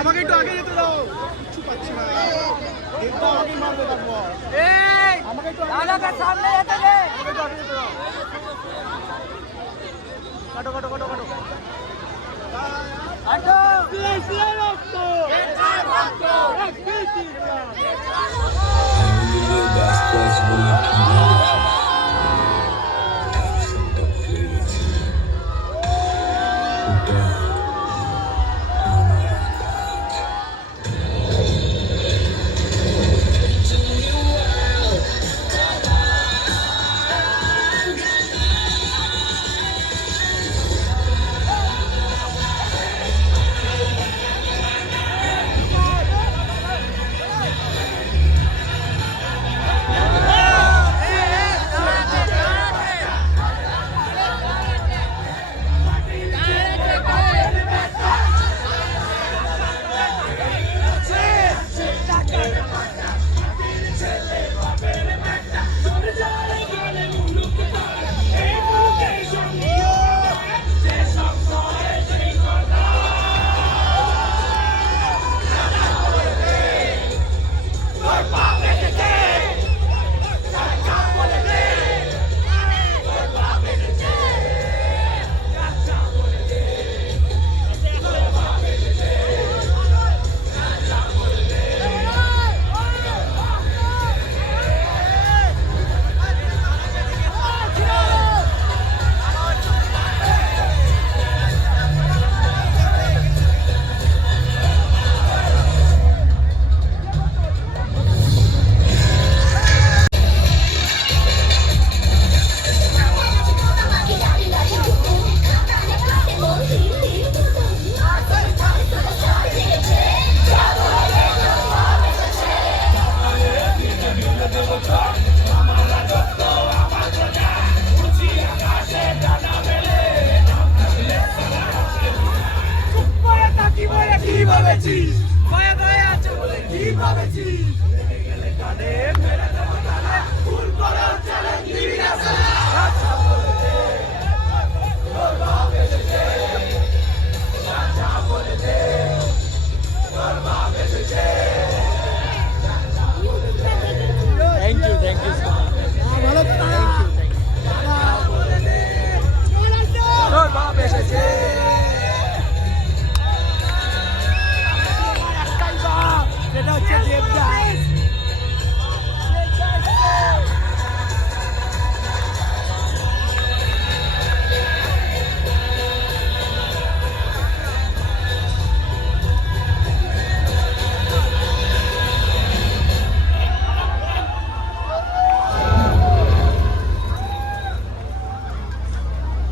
আমাকে একটু আগে যেতে দাও, কিছু পাচ্ছি না। আমাকে মারবে তারপর। আমাকে একটু সামনে যেতে দে। আমাকে একটু আগে যেতে দাও। কাটো কাটো কাটো কাটো। আটো দেশীয় রক্ত।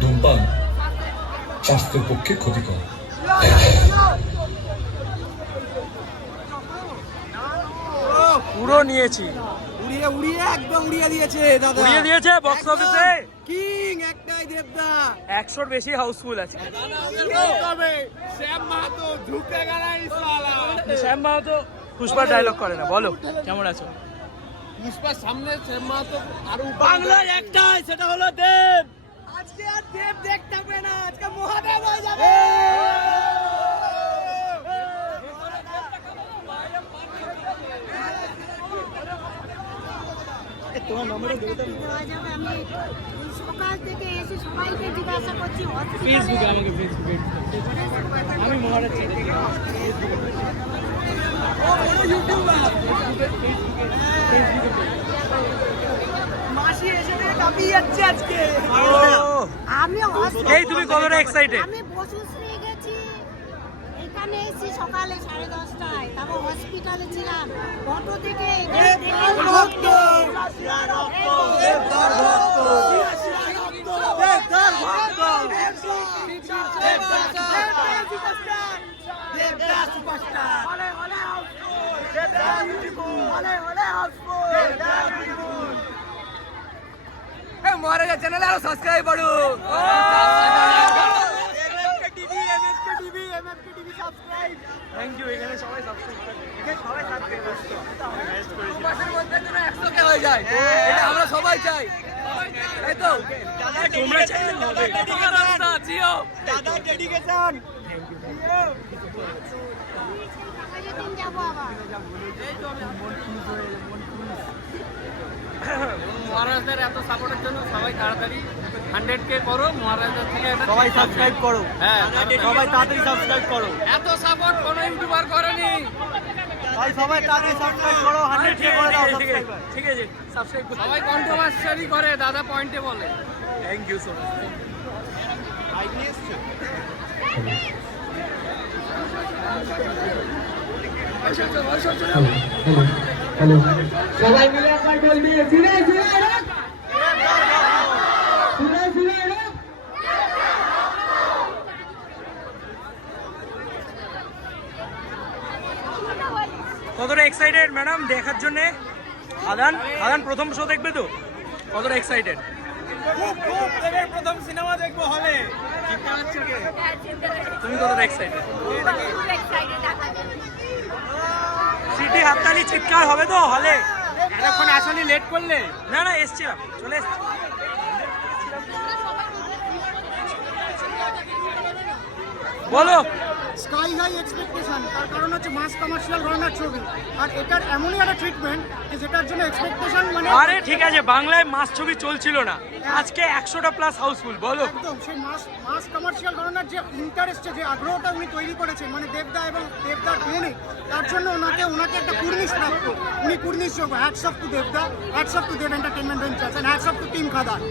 ধূমপান স্বাস্থ্যের পক্ষে ক্ষতিকর। পুরো নিয়েছি, উড়িয়ে উড়িয়ে একদম উড়িয়ে দিয়েছে দাদা, উড়িয়ে দিয়েছে বক্স অফিসে। কিং একটাই দেবদা, 100-র বেশি হাউসফুল আছে। শ্যাম মাহাতো ঝুঁকে গেল এই শালা। শ্যাম মাহাতো পুষ্পার ডায়লগ করে না। বলো কেমন আছো? পুষ্পার সামনে শ্যাম মাহাতো আর বাংলার একটাই, সেটা হলো দেব। আজকে আর দেব দেখতে হবে না, আজকে মহাদেব হয়ে যাবে। তোমার নম্বরটা দেবে তো? দেওয়া যাবে। আমি সকাল থেকে এসে সবাইকে জিজ্ঞাসা করছি ফেসবুকে, আমাকে ফেসবুকে আমি মহারাজ ছেড়ে মাসি এসে থেকে কাঁপিয়ে যাচ্ছে আজকে। আমি এই তুমি কতটা এক্সাইটেড? আমি বসুশ্রী গেছি, এখানে এসেছি সকালে 10:30টায়, তারপর হসপিটালে ছিলাম। অটো থেকে মহারাজা চ্যানেলে আরো সাবস্ক্রাইব করো। Thank you. এখানে সবাই সাবস্ক্রাইব করে, এখানে সবাই সাবস্ক্রাইব করে। 100K হয়ে যায়, এটা আমরা সবাই চাই। তাই তো তোমরা চাইলে হবে দাদা ডেডিকেশন মহারাজদের এত সাপোর্টের জন্য সবাই তাড়াতাড়ি 100K করো, মহারাজদের থেকে সবাই সাবস্ক্রাইব করো। হ্যাঁ সবাই তাড়াতাড়ি সাবস্ক্রাইব করো। এত সাপোর্ট কোনো ইউটিউবার করেনি ভাই সবাই তাড়াতাড়ি সাবস্ক্রাইব করো, 100K করে দাও সাবস্ক্রাইবার। ঠিক আছে সাবস্ক্রাইব করো। সবাই কন্ট্রোভার্সিয়ালি করে, দাদা পয়েন্টে বলে। Thank you so much. Hello সবাই মিলে একবার বল দিয়ে ফিরে ফিরে ফিরে ফিরে কতটা এক্সাইটেড ম্যাডাম দেখার জন্য? আদান আদান প্রথম শো দেখবে তো? কতটা এক্সাইটেড? প্রথম সিনেমা দেখবো হলে। তুমি কতটা এক্সাইটেড? সিটি হাততালি চিৎকার হবে তো হলে? এতক্ষণ আসলে লেট করলে? না না এসছিলাম, চলে এসছি। বলো। স্কাই হাই এক্সপেকটেশন, তার কারণ হচ্ছে মাস কমার্শিয়াল ঘরানার ছবি, আর এটার এমনই একটা ট্রিটমেন্ট যেটার জন্য এক্সপেকটেশন মানে আরে ঠিক আছে, বাংলায় মাস ছবি চলছিল না, আজকে 100টা প্লাস হাউসফুল। বলো। একদম সেই মাস কমার্শিয়াল ঘরানার যে ইন্টারেস্টে যে আগ্রহটা উনি তৈরি করেছেন, মানে দেবদা এবং দেবদার ইউনিট, তার জন্য ওনাকে একটা কুর্নিশ প্রাপ্ত, উনি কুর্নিশ যোগ্য। হ্যাটস অফ টু দেবদা, hats off to Dev Entertainment Ventures and hats off to team Khadaan.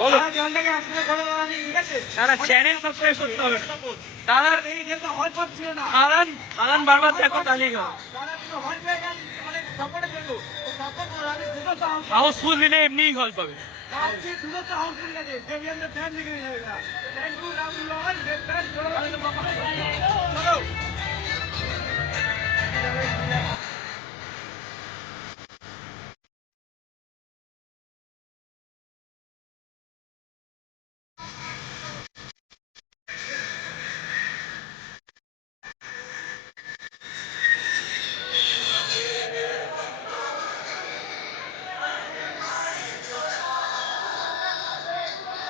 বলো। চ্যানেল সাবস্ক্রাইব করতে হবে। দাদান বারবার দেখো তাহলেই হবে। হাউসফুল দিলে এমনিই গল্প পাবে।